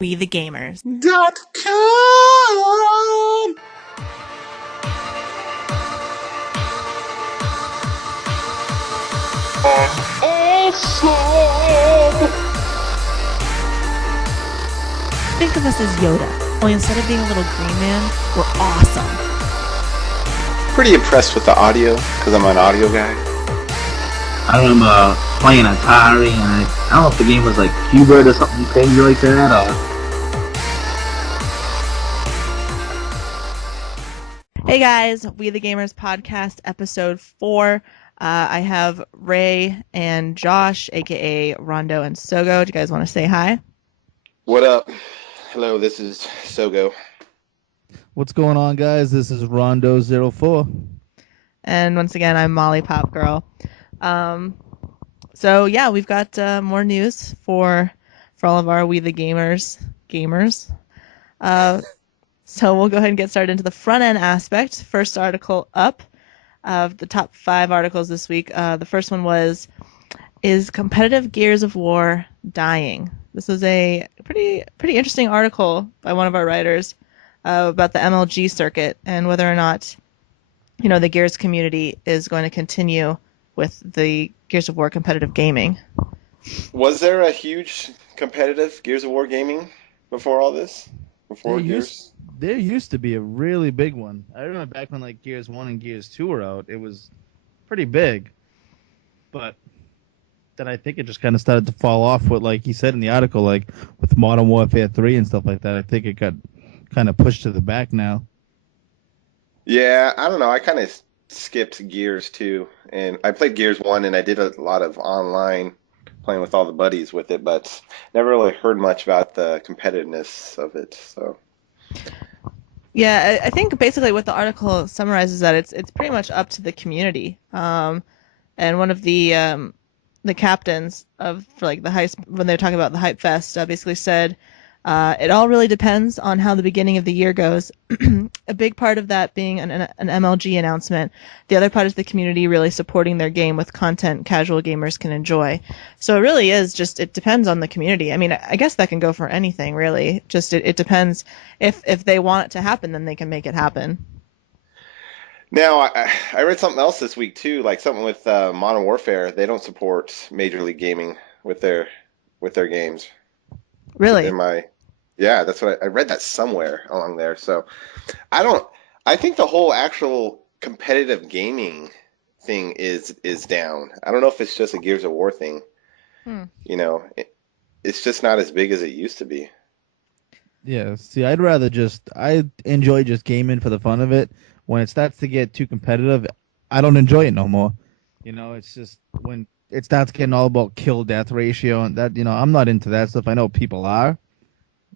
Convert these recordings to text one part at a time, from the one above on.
WeTheGamerz.com. Awesome! Think of us as Yoda, only instead of being a little green man, we're awesome. Pretty impressed with the audio, because I'm an audio guy. I remember playing Atari, and I don't know if the game was like Hubert or something crazy like that, Hey guys, We the Gamers podcast, episode 4. I have Ray and Josh, aka Rondo and Sogo. Do you guys want to say hi? What up? Hello, this is Sogo. What's going on, guys? This is Rondo04. And once again, I'm Molly Pop Girl. So yeah, we've got more news for all of our We the Gamers. So we'll go ahead and get started into the front end aspect. First article up of the top 5 articles this week. The first one was, is competitive Gears of War dying? This was a pretty interesting article by one of our writers about the MLG circuit and whether or not, you know, the Gears community is going to continue with the Gears of War competitive gaming. Was there a huge competitive Gears of War gaming before all this? Before Gears? There used to be a really big one. I remember back when like Gears 1 and Gears 2 were out, it was pretty big. But then I think it just kind of started to fall off with, like he said in the article, like with Modern Warfare 3 and stuff like that. I think it got kind of pushed to the back now. Yeah, I don't know. I kind of skipped Gears 2, and I played Gears 1, and I did a lot of online playing with all the buddies with it, but never really heard much about the competitiveness of it. So. Yeah, I think basically what the article summarizes that it's pretty much up to the community. And one of the captains of for like the hype, when they were talking about the Hype Fest, basically said it all really depends on how the beginning of the year goes. A big part of that being an MLG announcement. The other part is the community really supporting their game with content casual gamers can enjoy. So it really is just, it depends on the community. I mean, I guess that can go for anything, really. Just it depends. If they want it to happen, then they can make it happen. Now, I read something else this week too, like something with Modern Warfare. They don't support Major League Gaming with their games. Really? Yeah, that's what I read that somewhere along there. So I think the whole actual competitive gaming thing is down. I don't know if it's just a Gears of War thing. You know, it's just not as big as it used to be. Yeah, see, I enjoy just gaming for the fun of it. When it starts to get too competitive, I don't enjoy it no more. You know, it's just when it starts getting all about kill-death ratio and that, you know, I'm not into that stuff. I know people are,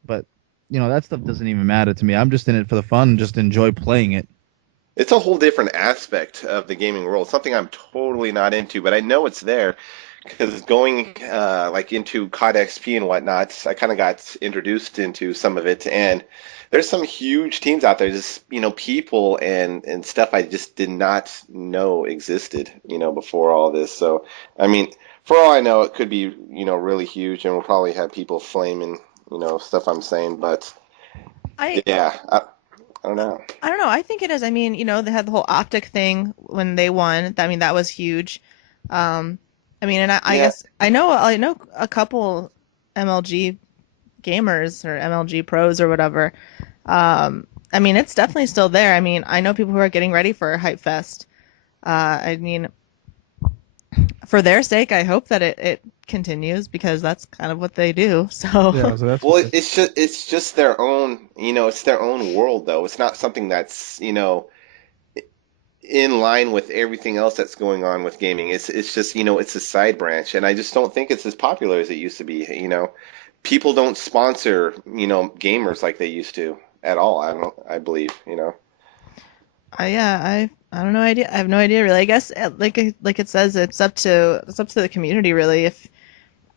but, you know, that stuff doesn't even matter to me. I'm just in it for the fun and just enjoy playing it. It's a whole different aspect of the gaming world, something I'm totally not into, but I know it's there because going like into COD XP and whatnot, I kind of got introduced into some of it, and there's some huge teams out there, just, you know, people and stuff I just did not know existed, you know, before all this. So, I mean, for all I know, it could be, you know, really huge, and we'll probably have people flaming, you know, stuff I'm saying, but yeah, I don't know. I don't know. I think it is. I mean, you know, they had the whole Optic thing when they won. I mean, that was huge. I mean, and I guess I know a couple MLG gamers or MLG pros or whatever. I mean, it's definitely still there. I mean, I know people who are getting ready for Hype Fest. I mean, for their sake, I hope that it continues because that's kind of what they do. So, Yeah, so that's Well, it's just their own, you know, it's their own world though. It's not something that's, you know, in line with everything else that's going on with gaming. It's just, you know, it's a side branch, and I just don't think it's as popular as it used to be. You know, people don't sponsor, you know, gamers like they used to at all. I believe, you know. I don't know. I have no idea really. I guess like it says, it's up to the community really.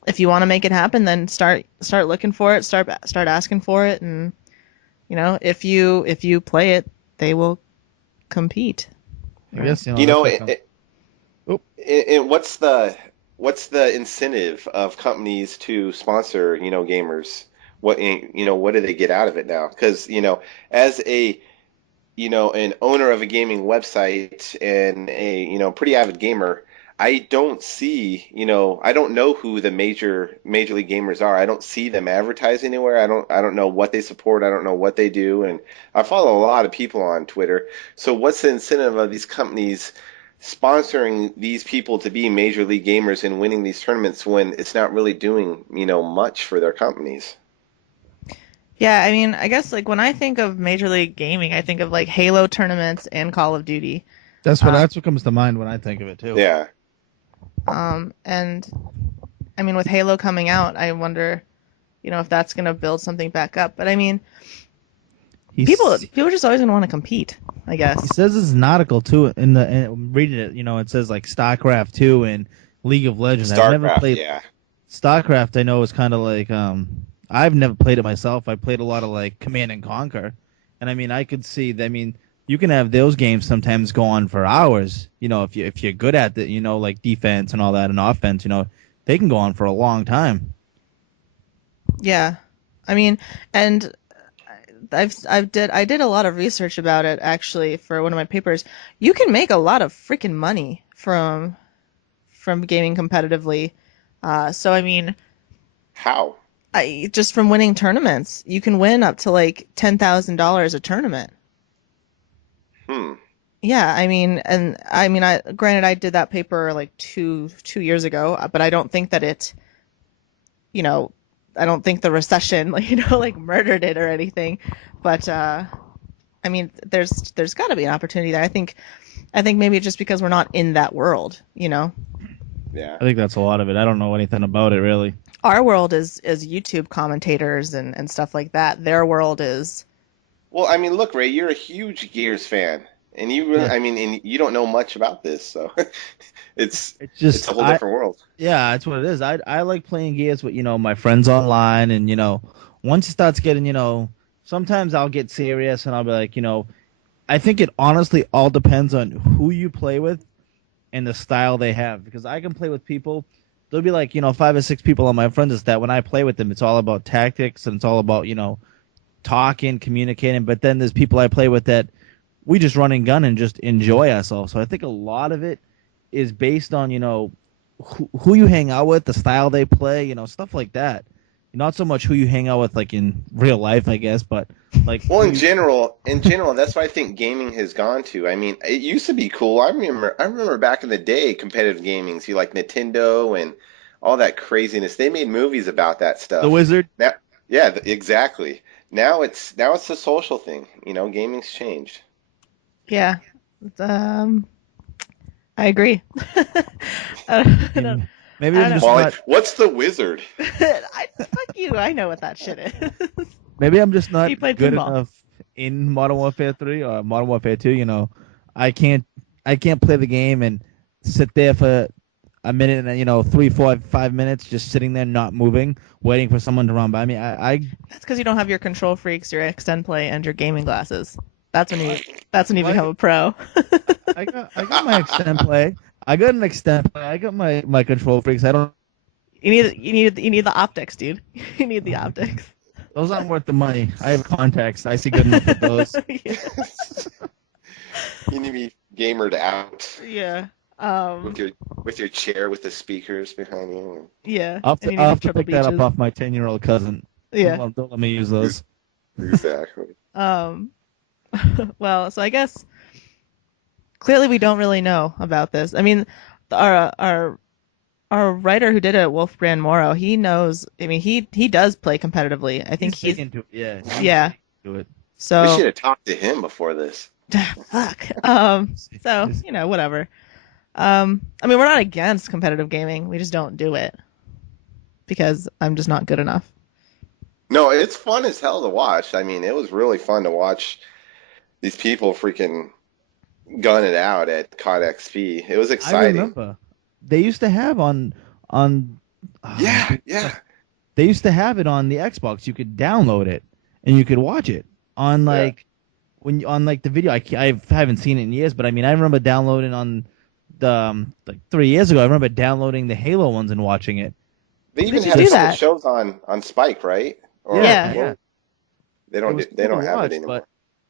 If you want to make it happen, then start looking for it, start asking for it, and you know, if you play it, they will compete. I guess, You know, Oh. what's the incentive of companies to sponsor, you know, gamers what do they get out of it now? Because, as a an owner of a gaming website and a, pretty avid gamer, I don't see, I don't know who the major league gamers are. I don't see them advertising anywhere. I don't know what they support. I don't know what they do. And I follow a lot of people on Twitter. So what's the incentive of these companies sponsoring these people to be major league gamers and winning these tournaments when it's not really doing, much for their companies? Yeah, I mean, I guess like when I think of Major League Gaming, I think of like Halo tournaments and Call of Duty. That's what comes to mind when I think of it too. Yeah. And I mean, with Halo coming out, I wonder, if that's going to build something back up. But I mean, people are just always going to want to compete, I guess. He says it's an article too reading it. It says like StarCraft 2 and League of Legends. I've never StarCraft, played yeah. StarCraft. I know is kind of like I've never played it myself. I played a lot of like Command and Conquer, and I mean I could see. I mean you can have those games sometimes go on for hours. If you're good at it, like defense and all that and offense, they can go on for a long time. Yeah, I mean, and I did a lot of research about it actually for one of my papers. You can make a lot of freaking money from gaming competitively. So I mean, How? Just from winning tournaments, you can win up to like $10,000 a tournament. Yeah, I mean, granted, I did that paper like two years ago, but I don't think that I don't think the recession, like murdered it or anything. But I mean, there's got to be an opportunity there. I think maybe just because we're not in that world, Yeah. I think that's a lot of it. I don't know anything about it really. Our world is YouTube commentators and stuff like that. Their world is. Well, I mean, look, Ray, you're a huge Gears fan, and you really, I mean, and you don't know much about this, so it's a whole different world. Yeah, that's what it is. I like playing Gears with my friends online, and once it starts getting sometimes I'll get serious and I'll be like I think it honestly all depends on who you play with and the style they have, because I can play with people. There'll be like 5 or 6 people on my friends list that when I play with them, it's all about tactics and it's all about talking, communicating. But then there's people I play with that we just run and gun and just enjoy ourselves. So I think a lot of it is based on who you hang out with, the style they play, stuff like that. Not so much who you hang out with like in real life, I guess, but like. Well, in general, that's what I think gaming has gone to. I mean, it used to be cool. I remember back in the day, competitive gaming. See, like Nintendo and all that craziness. They made movies about that stuff. The Wizard. Now, yeah, exactly. Now it's a social thing. Gaming's changed. Yeah, I agree. Maybe I'm just Molly, not. what's the Wizard? Fuck you! I know what that shit is. Maybe I'm just not He played good pinball. enough in Modern Warfare 3 or Modern Warfare 2. I can't play the game and sit there for a minute and 3, 4, 5 minutes just sitting there not moving, waiting for someone to run by me. That's because you don't have your control freaks, your extend play, and your gaming glasses. That's when you become a pro. I got my extend play. I got an extend play. I got my control freaks. I don't. You need the optics, dude. You need the optics. Those aren't worth the money. I have contacts. I see good enough with those. Yeah. You need to be gamered out. Yeah. With your chair with the speakers behind you. Yeah. I'll And you need have to triple pick that up beaches. off my 10-year-old cousin. Yeah. Don't let me use those. Exactly. Well, so I guess clearly we don't really know about this. I mean, our writer who did it, Wolfbrand Morrow, he knows. I mean, he does play competitively. I think He's into it. Yeah. Yeah. Do it. So We should have talked to him before this. fuck. So whatever. I mean, we're not against competitive gaming. We just don't do it because I'm just not good enough. No, it's fun as hell to watch. I mean, it was really fun to watch these people freaking gun it out at COD XP. It was I exciting. remember they used to have on. Yeah. They used to have it on the Xbox. You could download it and you could watch it on like the video. I haven't seen it in years, but I mean I remember downloading on the like 3 years ago. I remember downloading the Halo ones and watching it. They even Did you had do some that? shows on Spike, right? Or Yeah. well, they It don't was they cool don't to have watch, it anymore.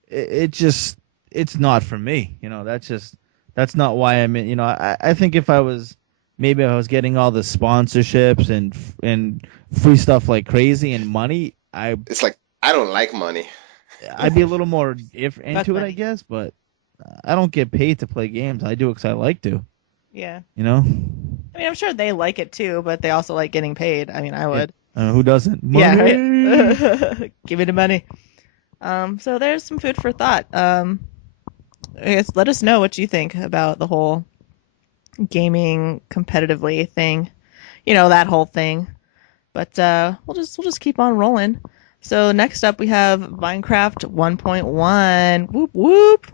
but it just it's not for me. That's not why I'm in. I think if I was maybe I was getting all the sponsorships and free stuff like crazy and money, It's like I don't like money. I'd be a little more Fuck into it, I money. guess. But I don't get paid to play games. I do it because I like to. Yeah. You know, I mean, I'm sure they like it too, but they also like getting paid. I mean, I would. who doesn't? Yeah, Money! right. Give me the money. So there's some food for thought. I guess let us know what you think about the whole gaming competitively thing. That whole thing. But we'll just keep on rolling. So next up we have Minecraft 1.1. Whoop whoop.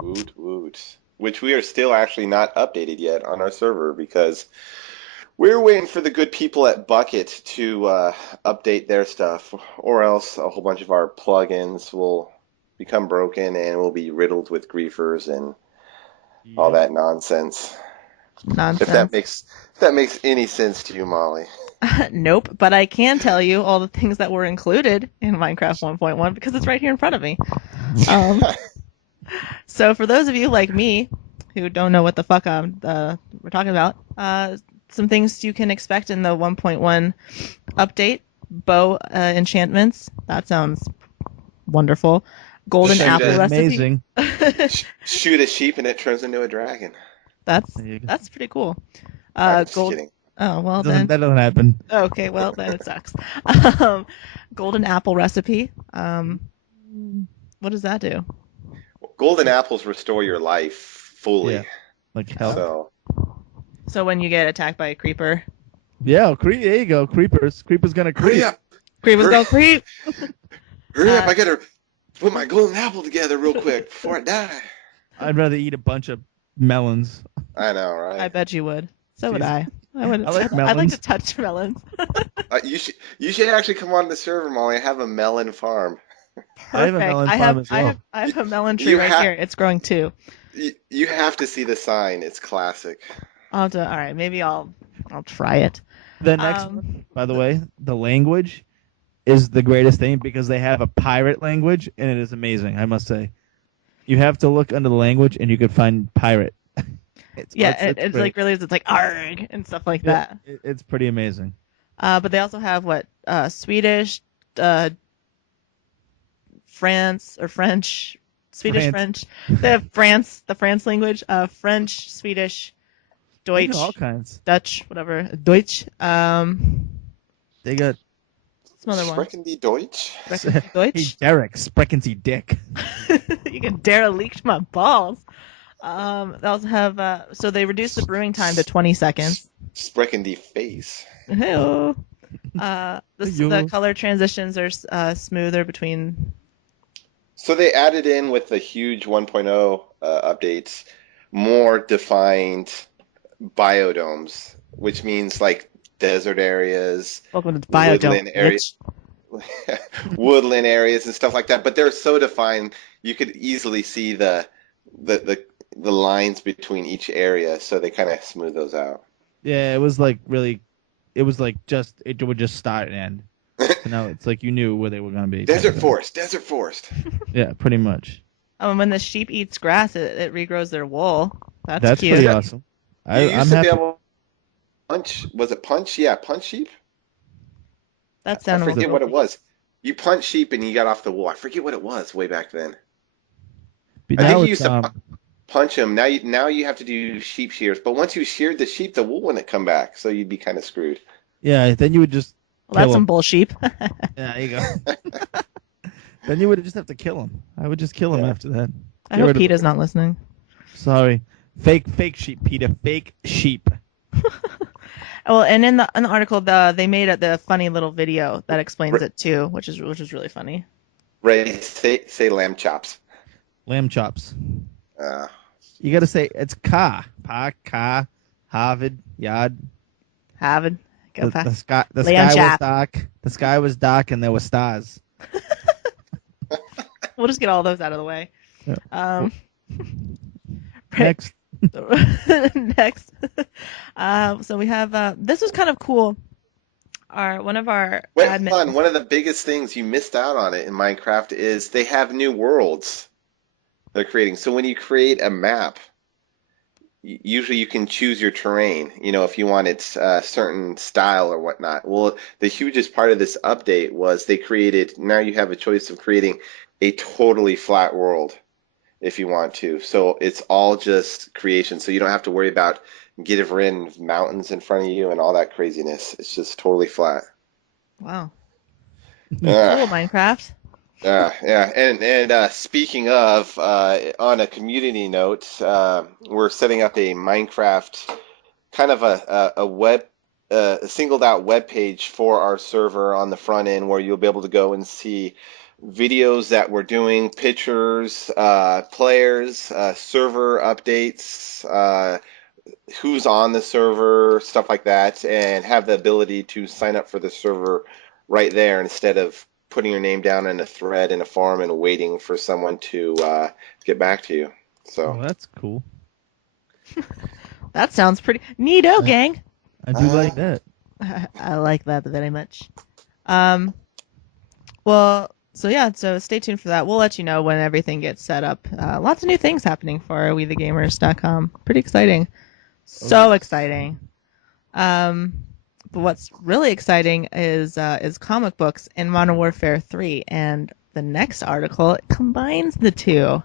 Woot woot. Which we are still actually not updated yet on our server because we're waiting for the good people at Bucket to update their stuff, or else a whole bunch of our plugins will become broken and we'll be riddled with griefers and all that nonsense. If Nonsense. that makes any sense to you, Molly. Nope, but I can tell you all the things that were included in Minecraft 1.1 because it's right here in front of me. Um, so for those of you like me who don't know what the fuck we're talking about, some things you can expect in the 1.1 update: bow enchantments. That sounds wonderful. Golden Shoot apple it. recipe. Amazing. Shoot a sheep and it turns into a dragon. That's There you go. that's pretty cool. I'm just Gold. kidding. Oh well That doesn't happen. Okay, well then it sucks. Golden apple recipe. What does that do? Golden apples restore your life fully. Yeah. Like hell. So So when you get attacked by a creeper, Yeah, there you go. Creepers. Creepers gonna creep. hurry up, creepers Hurry- go creep. hurry up! I gotta put my golden apple together real quick before I die. I'd rather eat a bunch of melons. I know, right? I bet you would. So would Jeez. I. I would. I like I'd like melons. to touch melons. You should actually come on the server, Molly. I have a melon farm. Perfect. I have a melon farm as well. I have a melon tree You right ha- here. It's growing too. You have to see the sign. It's classic. I'll have to. All right, maybe I'll try it. The next one, by the way, the language is the greatest thing because they have a pirate language and it is amazing, I must say. You have to look under the language and you can find pirate. It's It's great. like really, it's like arg and stuff like Yeah, that. it's pretty amazing. But they also have Swedish, France or French, Swedish, France. French. They have the France language, French, Swedish, They Deutsch, got all kinds. Dutch, whatever, Deutsch. They got Some other ones. Sprechen die Deutsch? hey Deutsch. Derek, sprechen Sie dick. You can derelict my balls. They also have so they reduced the brewing time to 20 seconds. Sprechen die Face. Hello. The Hello. color transitions are smoother between. So they added in with the huge 1.0 updates more defined biodomes, which means like desert areas, Welcome to Biodome. woodland areas, woodland areas and stuff like that. But they're so defined, you could easily see the lines between each area, so they kind of smooth those out. Yeah, it was like really, it was like just it would just start and end. So now it's like you knew where they were gonna be. Desert forest. Yeah, pretty much. Oh, and when the sheep eats grass, it regrows their wool. That's cute. pretty awesome. You I'm used to happy. be able to punch. Was it punch? Yeah, punch sheep. That I sounded forget wonderful. what it was. You punch sheep and you got off the wool. I forget what it was way back then. But I think now you it's used to punch them. Now you have to do sheep shears. But once you sheared the sheep, the wool wouldn't come back, so you'd be kind of screwed. yeah. Then you would just Well, that's kill some 'em. bull sheep. Yeah, there you go. Then you would just have to kill him. I would just kill him Yeah. after that. I Get hope rid of- PETA's not listening. Sorry, fake sheep, Peter. Fake sheep. Well, and in the article, they made the funny little video that explains it too, which is really funny. Ray, say lamb chops. Lamb chops. Uh, You got to say it's ka Harvard yard. Harvard, go The fast. sky Lamb was chop. dark. The sky was dark and there were stars. We'll just get all those out of the way. Yeah. Right. Next. Next. So we have this was kind of cool. one of our Wait, hold admins. on. One of the biggest things you missed out on it in Minecraft is they have new worlds they're creating. So when you create a map, usually you can choose your terrain, if you want it a certain style or whatnot. Well, the hugest part of this update was now you have a choice of creating a totally flat world if you want to. So it's all just creation. So you don't have to worry about getting rid of mountains in front of you and all that craziness. It's just totally flat. Wow. Uh, Cool, Minecraft. yeah. And speaking of, on a community note, we're setting up a Minecraft kind of a web a singled out web page for our server on the front end where you'll be able to go and see videos that we're doing, pictures, players, server updates, who's on the server, stuff like that, and have the ability to sign up for the server right there instead of putting your name down in a thread in a forum and waiting for someone to get back to you. So Oh, that's cool. That sounds pretty neato, gang. I do like that. I like that very much. Well, so stay tuned for that. We'll let you know when everything gets set up. Lots of new things happening for WeTheGamerz.com. Pretty exciting. So exciting. But what's really exciting is comic books in Modern Warfare 3, and the next article combines the two.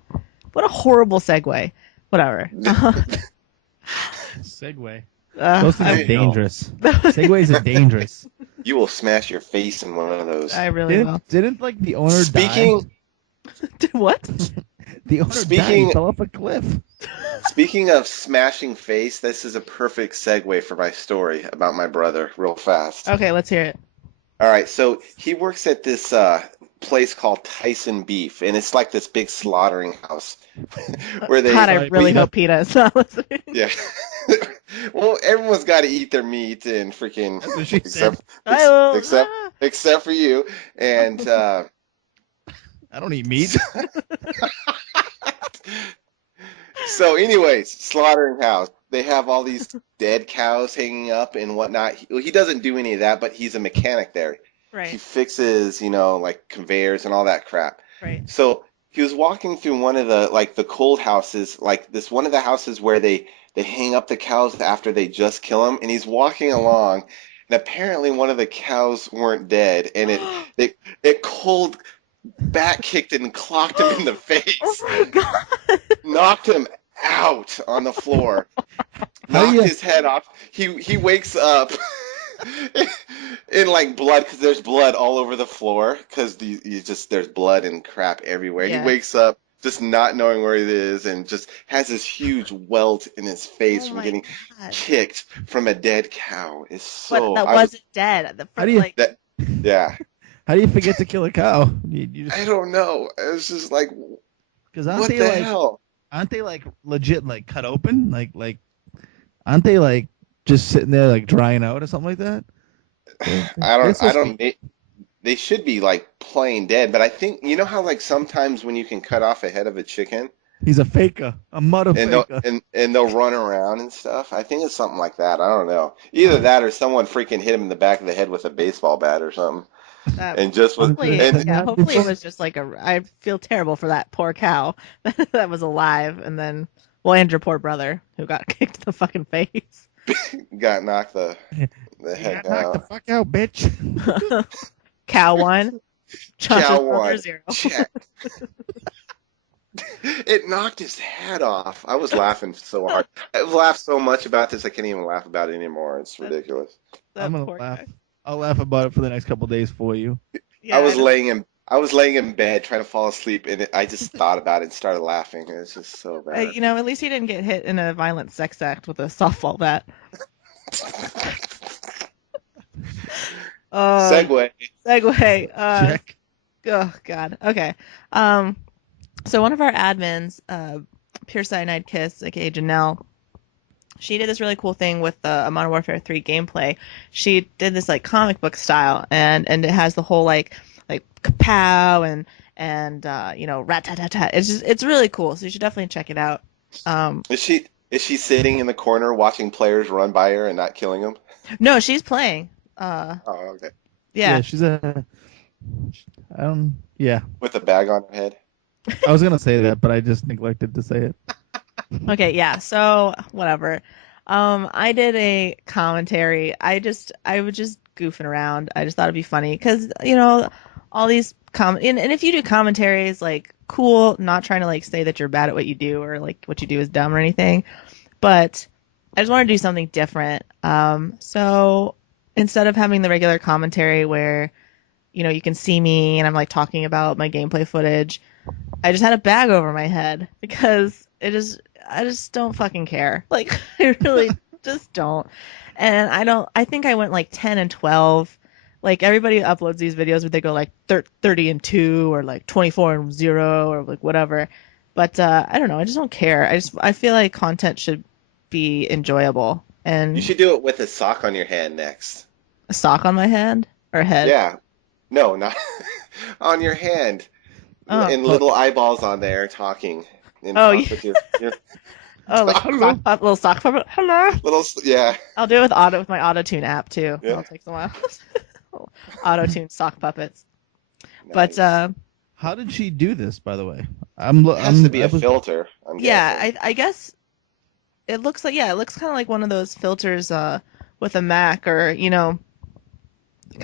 What a horrible segue. Whatever. Segway. Those things I, are dangerous. Segways are dangerous. you will smash your face in one of those. I really will. Didn't like the owner Speaking What? The owner died. He fell off a cliff. Speaking of smashing face, this is a perfect segue for my story about my brother, real fast. Okay, let's hear it. All right, so he works at this place called Tyson Beef, and it's like this big slaughtering house where they. God, I really hope PETA is not listening. Yeah. Well, everyone's got to eat their meat and freaking That's what she said. except for you. And I don't eat meat. so, anyways, slaughtering house. They have all these dead cows hanging up and whatnot. He doesn't do any of that, but he's a mechanic there. He Right. fixes, like conveyors and all that crap. Right. So he was walking through one of the cold houses, like this one of the houses where they hang up the cows after they just kill them, and he's walking along, and apparently one of the cows weren't dead, and it cold back kicked and clocked him in the face, Oh my God. knocked him out on the floor, knocked his head off. He wakes up in like blood because there's blood all over the floor because there's blood and crap everywhere. Yeah. He wakes up just not knowing where he is and just has this huge welt in his face from getting kicked from a dead cow. It's so. But that wasn't dead. How do you- Yeah. How do you forget to kill a cow? You just, I don't know. It was just like, because what the hell? aren't they like legit like cut open? Like aren't they like just sitting there like drying out or something like that? I don't. They should be like plain dead, but I think how like sometimes when you can cut off a head of a chicken He's a faker, a mother and faker. they'll run around and stuff. I think it's something like that. I don't know. Either that or someone freaking hit him in the back of the head with a baseball bat or something. And just was Hopefully, and, hopefully it was just like I feel terrible for that poor cow that was alive, and then and your poor brother who got kicked in the fucking face. got knocked the heck Knock out. the fuck out, bitch. Cow 1, Cow brother one. 0. Check. It knocked his head off. I was laughing so hard. I've laughed so much about this I can't even laugh about it anymore. It's ridiculous. I'm gonna laugh. I'll laugh about it for the next couple of days for you. Yeah, I was laying in bed trying to fall asleep, and I just thought about it and started laughing. It was just so bad. at least he didn't get hit in a violent sex act with a softball bat. Segue. Check. Oh God. Okay. So one of our admins, Pure Cyanide Kiss, aka Janelle, she did this really cool thing with the Modern Warfare 3 gameplay. She did this like comic book style, and it has the whole like kapow and rat-tat-tat-tat. It's really cool. So you should definitely check it out. Is she sitting in the corner watching players run by her and not killing them? No, she's playing. Oh, okay. Yeah. she's a. Yeah, With a bag on her head. I was gonna say that, but I just neglected to say it. Okay, yeah. So whatever. I did a commentary. I was just goofing around. I just thought it'd be funny because all these and if you do commentaries, like cool, not trying to like say that you're bad at what you do or like what you do is dumb or anything, but I just want to do something different. So instead of having the regular commentary where you can see me and I'm like talking about my gameplay footage, I just had a bag over my head because I just don't fucking care. Like I really just don't. And I think I went like 10 and 12. Like everybody uploads these videos where they go like 30 and 2 or like 24 and 0 or like whatever. But I don't know, I just don't care. I feel like content should be enjoyable. You And should do it with a sock on your hand next. a sock on my hand or head. Yeah. No, not on your hand. Oh. And little eyeballs on there talking. And Oh, talk with your oh, like hello. little sock puppet. Hello. Little, yeah. I'll do it with my auto tune app too. Yeah. That'll take a while. Auto tune sock puppets. But Nice. How did she do this, by the way? It has to be a filter, I'm yeah, guessing. I guess it looks kind of like one of those filters with a Mac or kind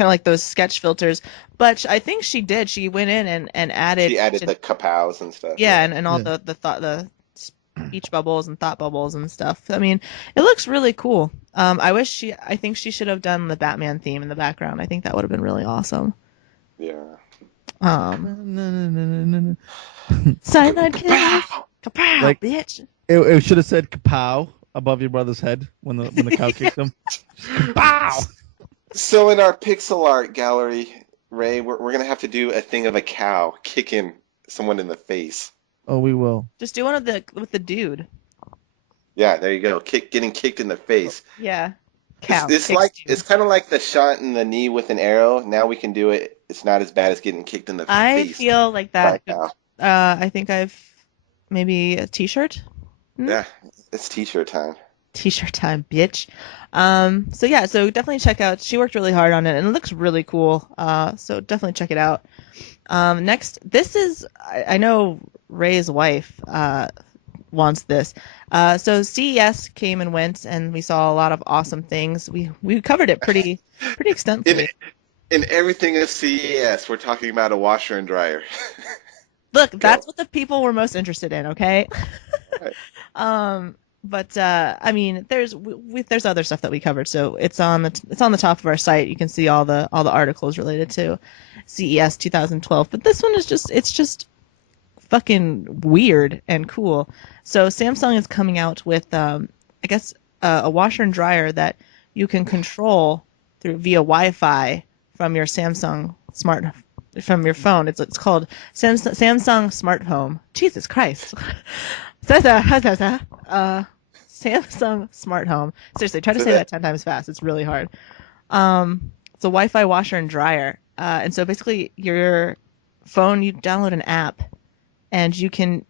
of like those sketch filters. But I think she did. She went in and added She added the kapows and stuff. yeah, Yeah. and all Yeah. the speech bubbles and thought bubbles and stuff. I mean, it looks really cool. I think she should have done the Batman theme in the background. I think that would have been really awesome. Yeah. Cyanide kills. Kapow! Kapow, Like- bitch. It should have said "kapow" above your brother's head when the cow kicked him. Kapow! So in our pixel art gallery, Ray, we're gonna have to do a thing of a cow kicking someone in the face. Oh, we will. Just do one with the dude. Yeah, there you go. Getting kicked in the face. Yeah. Cow. It's kicks like dude. it's kind of like the shot in the knee with an arrow. Now we can do it. It's not as bad as getting kicked in the I face feel like by a that. cow. I think I've maybe a t-shirt. Yeah, it's t-shirt time. T-shirt time, bitch. So yeah, so definitely check out. She worked really hard on it, and it looks really cool. So definitely check it out. Next, this is I know Ray's wife wants this. So CES came and went, and we saw a lot of awesome things. We covered it pretty extensively. In everything of CES, we're talking about a washer and dryer. Look, that's what the people were most interested in. Okay. Right. But I mean, there's other stuff that we covered, so it's on the top of our site. You can see all the articles related to CES 2012. But this one is just fucking weird and cool. So Samsung is coming out with I guess a washer and dryer that you can control via Wi-Fi from your Samsung from your phone. It's called Samsung Smart Home. Jesus Christ. Samsung Smart Home. Seriously, try to say that 10 times fast. It's really hard. It's a Wi-Fi washer and dryer. And so basically your phone, you download an app and you can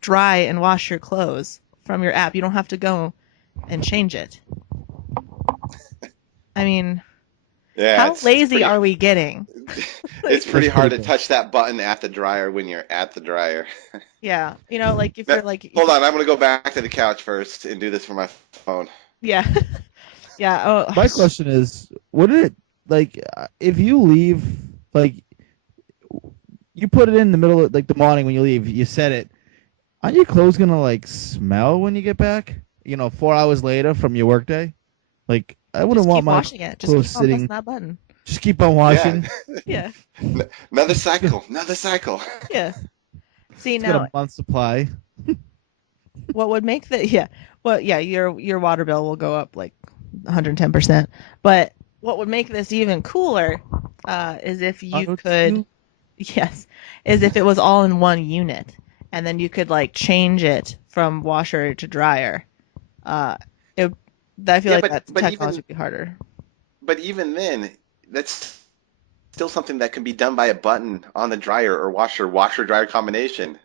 dry and wash your clothes from your app. You don't have to go and change it. I mean, how lazy are we getting? It's pretty hard to touch that button at the dryer when you're at the dryer. Yeah, like if you're like. Hold on, I'm gonna go back to the couch first and do this from my phone. Yeah, yeah. Oh, My question is, would it like if you leave, like you put it in the middle of like the morning when you leave, you set it. Aren't your clothes gonna like smell when you get back? 4 hours later from your workday. Like I wouldn't just want keep my washing it. Just clothes keep on pressing sitting. that button. Just keep on washing. Yeah, Another cycle, another cycle. yeah. See It's got now, a month's supply. what would make your water bill will go up like 110%. But what would make this even cooler is if you could, is if it was all in one unit, and then you could like change it from washer to dryer. I feel like that technology would be harder. But even then, that's still something that can be done by a button on the dryer or washer-dryer combination.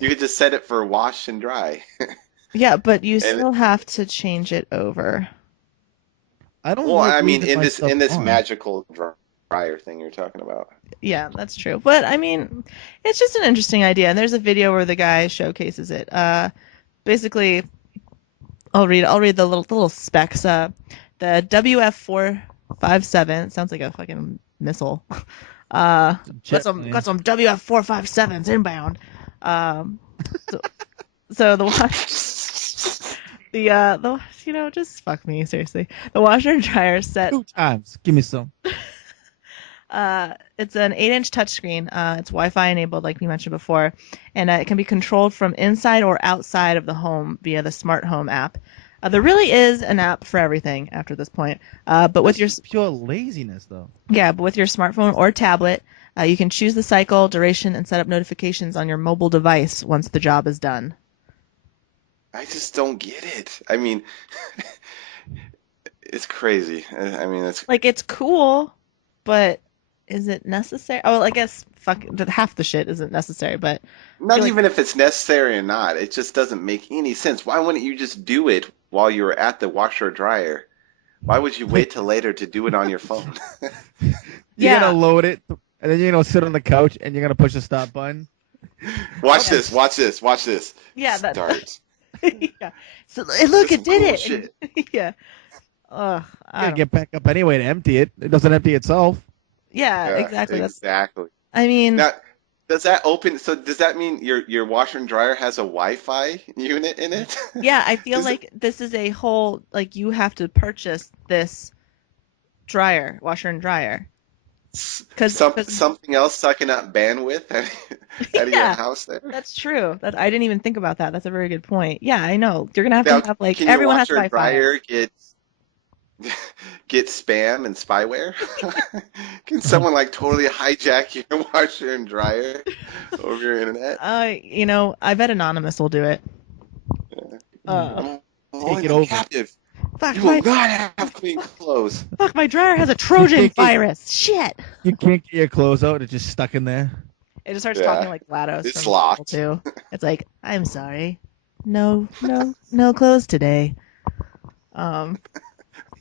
You could just set it for wash and dry. Yeah, but you still have to change it over. I don't Well, like I mean, leaving my stuff in this on. magical dryer thing you're talking about. Yeah, that's true. But I mean, it's just an interesting idea. And there's a video where the guy showcases it. Basically, I'll read the little specs. The WF457 sounds like a fucking missile. Jet plane. Got some WF457s inbound. So, so the just fuck me seriously. The washer and dryer set. 2 times. Give me some. It's an 8-inch touchscreen. It's Wi-Fi enabled, like we mentioned before, and it can be controlled from inside or outside of the home via the smart home app. There really is an app for everything after this point. But with your pure laziness, though. but with your smartphone or tablet, you can choose the cycle, duration, and set up notifications on your mobile device once the job is done. I just don't get it. I mean, it's crazy. I mean, It's cool, but is it necessary? Oh, well, I guess half the shit isn't necessary, but not even if it's necessary or not. It just doesn't make any sense. Why wouldn't you just do it while you're at the washer or dryer? Why would you wait till later to do it on your phone? You're gonna load it, and then you're gonna sit on the couch, and you're gonna push the stop button. Watch this. Yeah, Start. Yeah. So look, it did cool it. shit. Yeah. You gotta get back up anyway to empty it. It doesn't empty itself. Yeah, exactly. Exactly. I mean, Now, does that open? So does that mean your washer and dryer has a Wi-Fi unit in it? yeah, I feel like this is a whole you have to purchase this washer and dryer. Something else sucking up bandwidth out of your house there. That's true. I didn't even think about that. That's a very good point. Yeah, I know. You're gonna have Now, to have can everyone your has washer and Wi-Fi. dryer get spam and spyware? Can someone totally hijack your washer and dryer over your internet? I bet Anonymous will do it. I'm take it over. captive. Fuck, You will not have clean clothes. Fuck, my dryer has a Trojan virus. Shit. You can't get your clothes out. It's just stuck in there. It just starts talking like GLaDOS. It's from locked. Too. It's like, I'm sorry. No clothes today.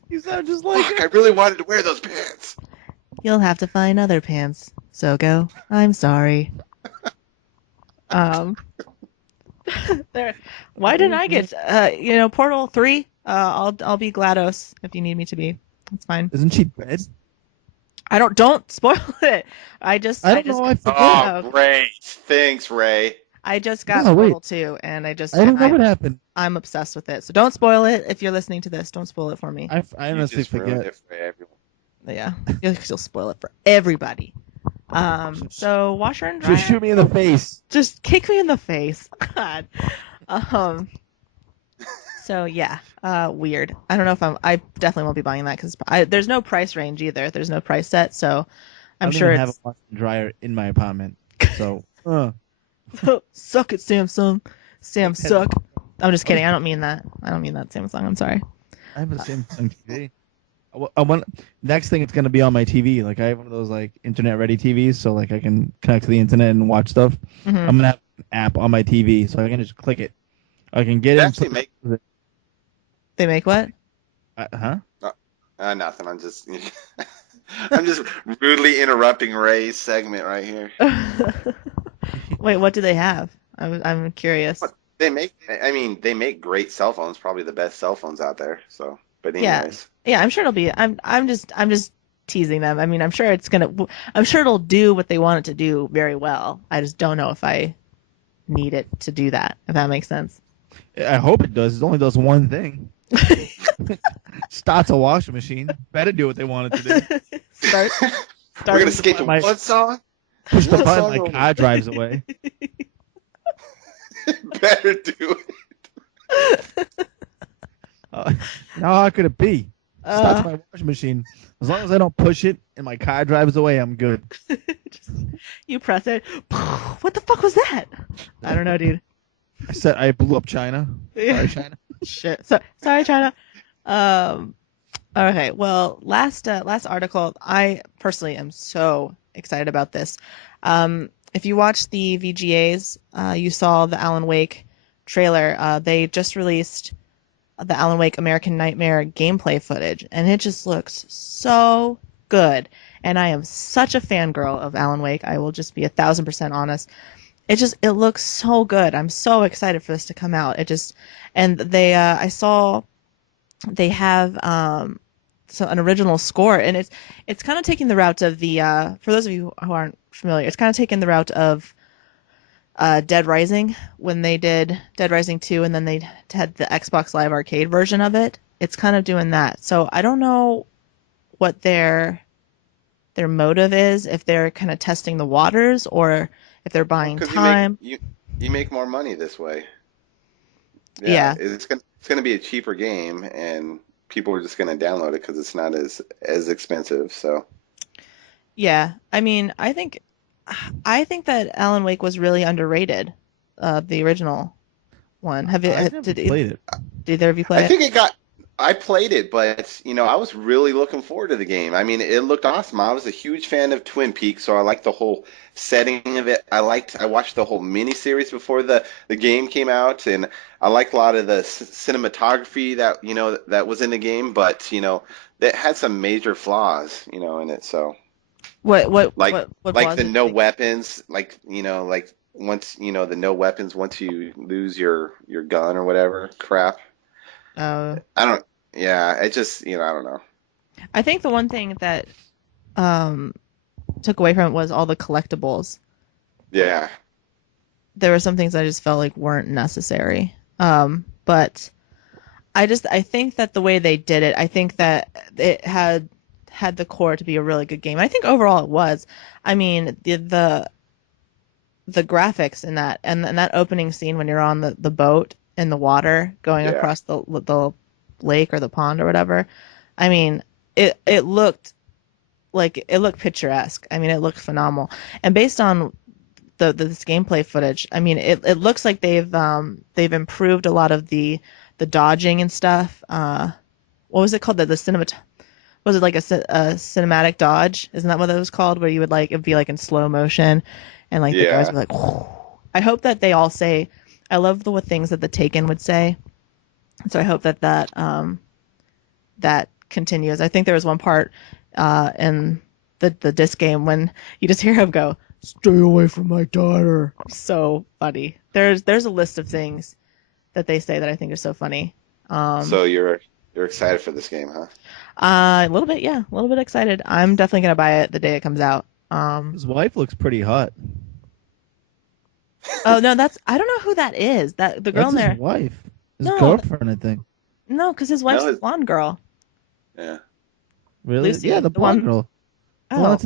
You sound just like Fuck, I really wanted to wear those pants. You'll have to find other pants. Sogo, I'm sorry. There. Why didn't I get Portal 3? I'll be GLaDOS if you need me to be. That's fine. Isn't she dead? Don't spoil it. I forget. Oh, great. Thanks, Ray. I just got Portal 2, and I don't know what happened. I'm obsessed with it. So don't spoil it. If you're listening to this, don't spoil it for me. I honestly forget. It for everyone. Yeah, you'll spoil it for everybody. So washer and dryer. Just shoot me in the face. Just kick me in the face. God. So yeah, weird. I don't know if I definitely won't be buying that because there's no price range either. There's no price set, so I'm sure I have a washer and dryer in my apartment. So. Suck it, Samsung. Sam, suck. I'm just kidding. I don't mean that. Samsung. I'm sorry. I have a Samsung TV. Next thing, it's gonna be on my TV. I have one of those internet-ready TVs, so I can connect to the internet and watch stuff. Mm-hmm. I'm gonna have an app on my TV, so I can just click it. I can get it. They make what? Nothing. I'm just rudely interrupting Ray's segment right here. Wait, what do they have? I'm curious. They make great cell phones, probably the best cell phones out there. So, but anyways. Yeah, I'm sure it'll be. I'm just teasing them. I mean, I'm sure it'll do what they want it to do very well. I just don't know if I need it to do that. If that makes sense. I hope it does. It only does one thing. Starts a washing machine. Better do what they want it to do. Start. We're gonna skate to what song? Push the button, my car drives away. Better do it. How could it be? Starts my washing machine. As long as I don't push it and my car drives away, I'm good. You press it. What the fuck was that? I don't know, dude. I said I blew up China. Sorry, China. Shit. Sorry, China. Okay. Well, last article. I personally am so excited about this. If you watched the VGAs, you saw the Alan Wake trailer. They just released the Alan Wake American Nightmare gameplay footage, and it just looks so good. And I am such a fangirl of Alan Wake. I will just be 1,000% honest. It looks so good. I'm so excited for this to come out. And they I saw they have an original score, and it's kind of taking the route of the for those of you who aren't familiar, it's kind of taking the route of Dead Rising when they did Dead Rising 2, and then they had the Xbox Live Arcade version of it. It's kind of doing that. So I don't know what their motive is, if they're kind of testing the waters or if they're buying Because time. you make more money this way. Yeah. It's gonna be a cheaper game, and people are just gonna download it because it's not as expensive. So Yeah. I mean, I think that Alan Wake was really underrated, the original one. Have you I never played it. did either of you play I it? think I played it, but I was really looking forward to the game. I mean, it looked awesome. I was a huge fan of Twin Peaks, so I liked the whole setting of it. I watched the whole miniseries before the game came out, and I liked a lot of the cinematography that that was in the game, but that had some major flaws, in it. So like What like flaws the did no you think? weapons, like once the no weapons once you lose your gun or whatever crap. Uh, I don't. Yeah, it just I don't know. I think the one thing that um, took away from it was all the collectibles. Yeah, There were some things I just felt like weren't necessary. But I think that the way they did it, I think that it had the core to be a really good game. I think overall it was. I mean, the graphics in that and that opening scene when you're on the boat in the water going yeah, across the lake or the pond or whatever. I mean, it looked picturesque. I mean, it looked phenomenal. And based on this gameplay footage, I mean, it looks like they've improved a lot of the dodging and stuff. What was it called? The cinemat was it like a cinematic dodge? Isn't that what it was called? Where you would it'd be like in slow motion, and like the guys yeah. would be like. I hope that they all say. I love the things that the Taken would say. So I hope that continues. I think there was one part in the disc game when you just hear him go, "Stay away from my daughter." So funny. There's a list of things that they say that I think are so funny. So you're excited for this game, huh? A little bit, yeah, a little bit excited. I'm definitely gonna buy it the day it comes out. His wife looks pretty hot. Oh no, I don't know who that is. That the girl That's in there. his wife. His No, girlfriend, I think. no, because his wife's No, the blonde girl, yeah. Really? Lucy. Yeah, the blonde girl. The one Oh, that's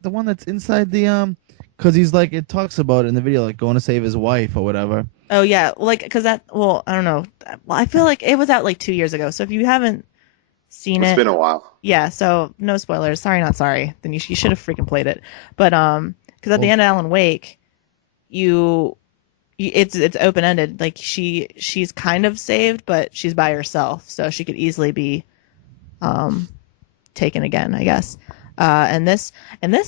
the one that's inside the because he's like it talks about it in the video like going to save his wife or whatever. oh yeah, because I don't know. Well, I feel like it was out like 2 years ago. So if you haven't seen It's it, been a while. yeah. So no spoilers. Sorry, not sorry. Then you should have freaking played it. But because at the Well, end of Alan Wake, it's open ended. Like she's kind of saved, but she's by herself, so she could easily be taken again, I guess. And this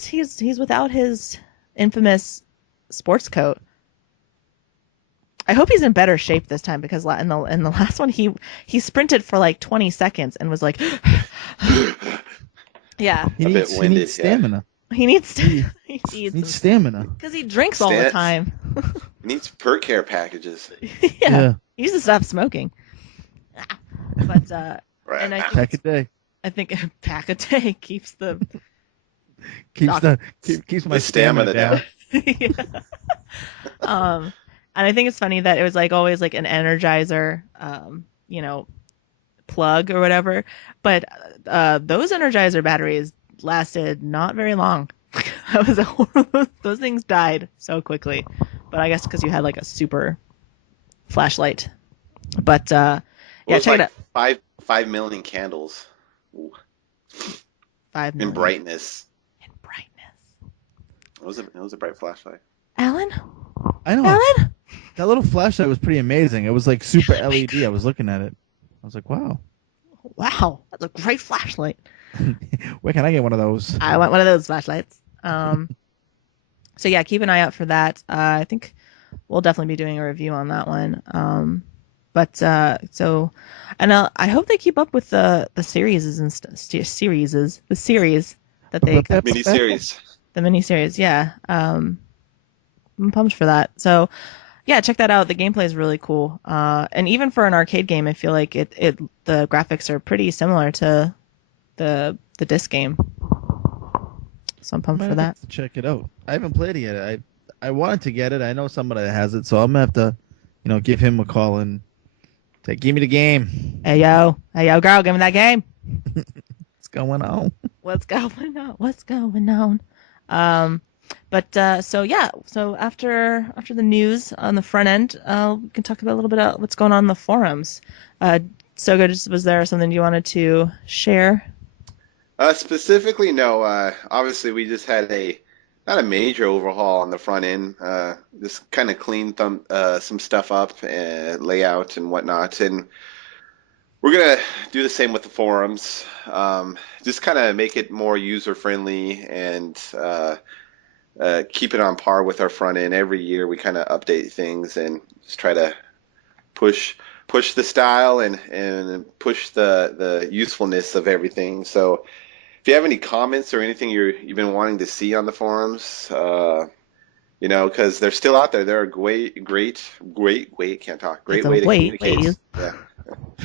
he's without his infamous sports coat. I hope he's in better shape this time because in the last one he sprinted for like 20 seconds and was like, yeah, he A bit needs winded, stamina. he needs He he needs needs stamina. because he drinks all the Stan- time. Needs per care packages. Yeah, he needs to stop smoking. But Right. and Pack a day. I think a pack a day keeps the Keeps Doc- keeps my The stamina down. yeah. And I think it's funny that it was like always like an Energizer, plug or whatever. But those Energizer batteries lasted not very long. That was those things died so quickly. But I guess because you had like a super flashlight. But It yeah, was check like it out. 5 million candles. Ooh, 5 in million. brightness. In brightness. It was a bright flashlight. Alan? I know. Alan? That little flashlight was pretty amazing. It was like super LED. I was looking at it. I was like, wow. Wow, that's a great flashlight. Where can I get one of those? I want one of those flashlights. So yeah, keep an eye out for that. I think we'll definitely be doing a review on that one. But so, and I hope they keep up with the series and the series that they come up with. Miniseries. The miniseries. Yeah. I'm pumped for that. So yeah, check that out. The gameplay is really cool. And even for an arcade game, I feel like the graphics are pretty similar to the disc game. So I'm pumped for that. Check it out. I haven't played it yet. I wanted to get it. I know somebody that has it, so I'm gonna have to, give him a call and say, "Give me the game." Hey yo, girl, give me that game. What's going on? What's going on? So after the news on the front end, we can talk about a little bit about what's going on in the forums. Soga, was there something you wanted to share? Specifically, no. Obviously, we just had not a major overhaul on the front end. Just kind of cleaned some stuff up, layout and whatnot, and we're gonna do the same with the forums. Just kind of make it more user friendly and keep it on par with our front end. Every year, we kind of update things and just try to push the style and push the usefulness of everything. So if you have any comments or anything you've been wanting to see on the forums, because they're still out there. They're a great way to communicate. Yeah,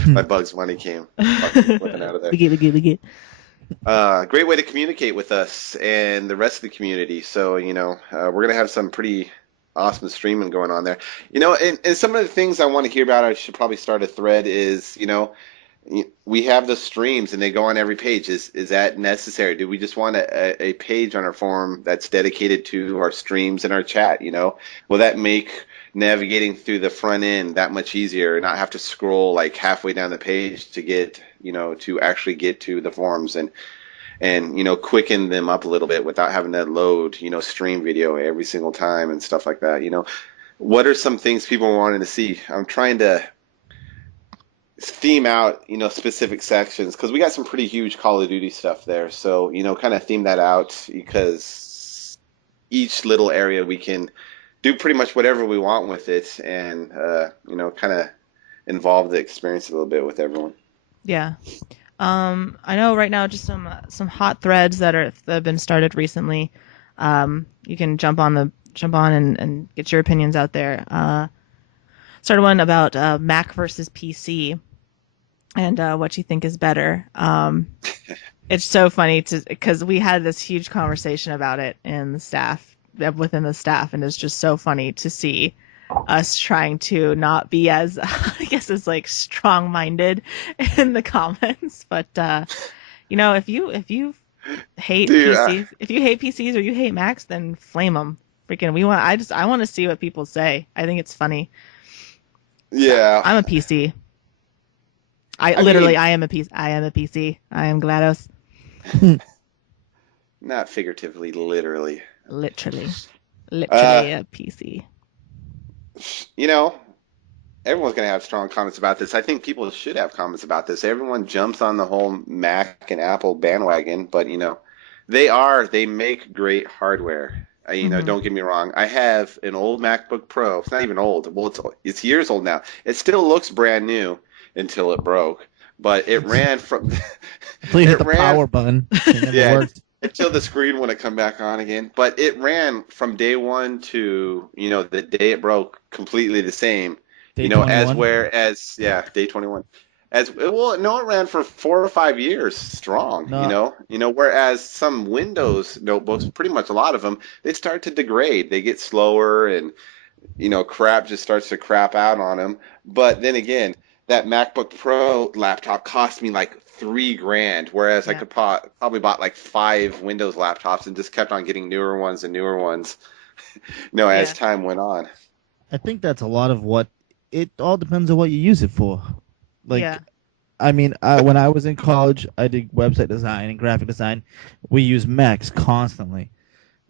my Bugs Bunny came flipping out of there. Great way to communicate with us and the rest of the community. So we're gonna have some pretty awesome streaming going on there. And some of the things I want to hear about, I should probably start a thread, is, we have the streams and they go on every page. Is that necessary? Do we just want a page on our forum that's dedicated to our streams and our chat? Will that make navigating through the front end that much easier, not have to scroll like halfway down the page to get, to actually get to the forums and quicken them up a little bit without having to load, stream video every single time and stuff like that. What are some things people are wanting to see? I'm trying to theme out, specific sections, because we got some pretty huge Call of Duty stuff there. So, kind of theme that out, because each little area we can do pretty much whatever we want with it, and, kind of involve the experience a little bit with everyone. Yeah. I know right now just some hot threads that have been started recently. You can jump on and get your opinions out there. Started one about Mac versus PC and what you think is better. It's so funny because we had this huge conversation about it within the staff, and it's just so funny to see us trying to not be as as like strong-minded in the comments. But if you hate PCs, if you hate PCs or you hate Macs, then flame them. Freaking, I want to see what people say. I think it's funny. Yeah, I'm a PC. I am a PC. I am a PC. I am GLaDOS. Not figuratively, literally. Literally a PC. Everyone's going to have strong comments about this. I think people should have comments about this. Everyone jumps on the whole Mac and Apple bandwagon, but they make great hardware. Don't get me wrong. I have an old MacBook Pro. It's not even old. Well, it's years old now. It still looks brand new until it broke. But it ran from. Until you hit the power button. Yeah. It worked. Until the screen wouldn't come back on again. But it ran from day one to the day it broke completely the same. Day 21? Day 21. It ran for 4 or 5 years strong. No. Whereas some Windows notebooks, pretty much a lot of them, they start to degrade. They get slower, and crap just starts to crap out on them. But then again, that MacBook Pro laptop cost me like $3,000, whereas I could probably bought like 5 Windows laptops and just kept on getting newer ones and newer ones. As time went on. I think that's a lot of what. It all depends on what you use it for. I mean, when I was in college, I did website design and graphic design. We use Macs constantly.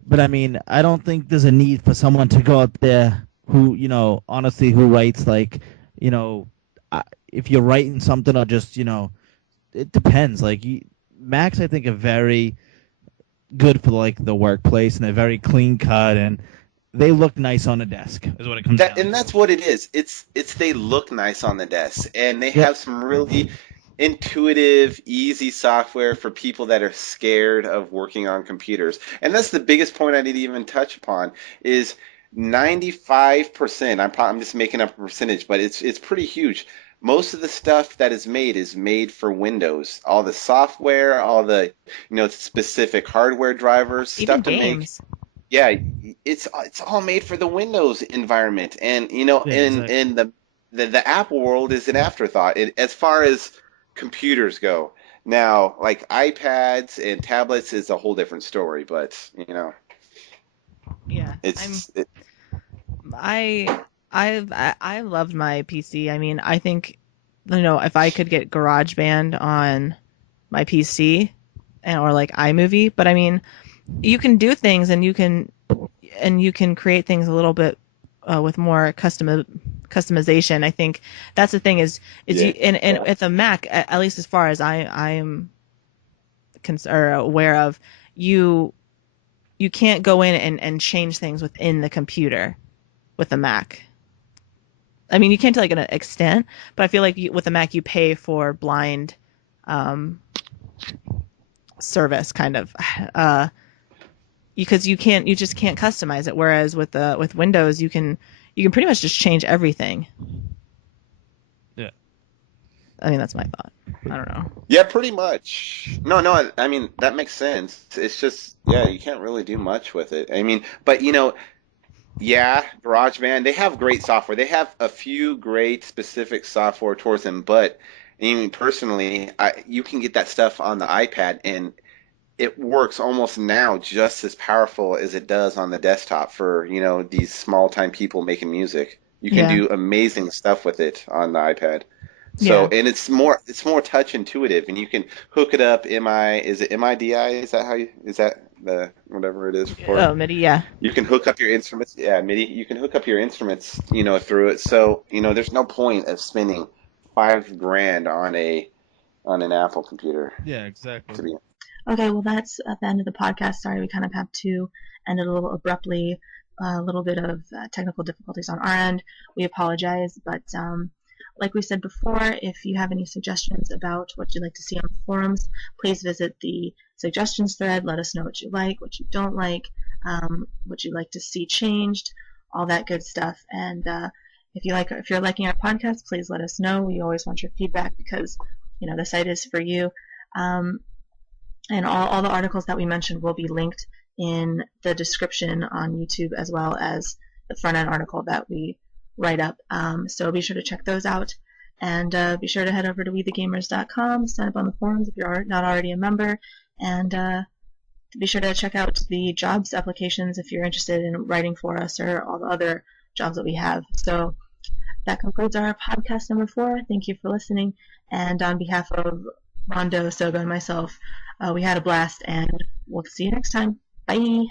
But I mean, I don't think there's a need for someone to go out there who, honestly, who writes like, if you're writing something or just, it depends. Like Macs, I think, are very good for like the workplace, and they're very clean cut, and they look nice on a desk. Is what it comes down And to. that's what it is. It's they look nice on the desk, and they Yep. have some really intuitive, easy software for people that are scared of working on computers. And that's the biggest point I didn't even touch upon is 95%. I'm just making up a percentage, but it's pretty huge. Most of the stuff that is made for Windows. All the software, all the specific hardware drivers, Even stuff to make. games. Yeah, it's all made for the Windows environment, and Yeah, in exactly. the Apple world is an afterthought as far as computers go. Now, like iPads and tablets is a whole different story, but Yeah, it's it, I loved my PC. I mean, I think, if I could get GarageBand on my PC or like iMovie, but I mean, you can do things and you can create things a little bit with more customization. I think that's the thing is you yeah. and with a Mac, at least as far as I'm or aware of, you you can't go in and change things within the computer with a Mac. I mean, you can to like an extent, but I feel like with a Mac you pay for blind um, service kind of. Because you just can't customize it. Whereas with Windows, you can pretty much just change everything. Yeah. I mean, that's my thought. I don't know. Yeah, pretty much. No, I mean that makes sense. It's just yeah, you can't really do much with it. I mean, but yeah, GarageBand, they have great software. They have a few great specific software towards them, but I mean, personally, you can get that stuff on the iPad and it works almost now just as powerful as it does on the desktop for, these small time people making music. You can Yeah, do amazing stuff with it on the iPad. So, yeah. and it's more touch intuitive and you can hook it up is it MIDI? Is that the whatever it is for it? Oh, MIDI. Yeah, You can hook up your instruments, yeah, MIDI. You can hook up your instruments, through it. So, there's no point of spending 5 grand on an Apple computer Yeah, exactly. to be. Okay, well, that's at the end of the podcast. Sorry, we kind of have to end it a little abruptly. A little bit of technical difficulties on our end. We apologize, but like we said before, if you have any suggestions about what you'd like to see on the forums, please visit the suggestions thread. Let us know what you like, what you don't like, what you'd like to see changed, all that good stuff. And if you're liking our podcast, please let us know. We always want your feedback because the site is for you. And all the articles that we mentioned will be linked in the description on YouTube as well as the front end article that we write up. So be sure to check those out. And be sure to head over to WeTheGamerz.com, sign up on the forums if you're not already a member, and be sure to check out the jobs applications if you're interested in writing for us or all the other jobs that we have. So that concludes our podcast number 4. Thank you for listening. And on behalf of Rondo, Soga, and myself, we had a blast, and we'll see you next time. Bye!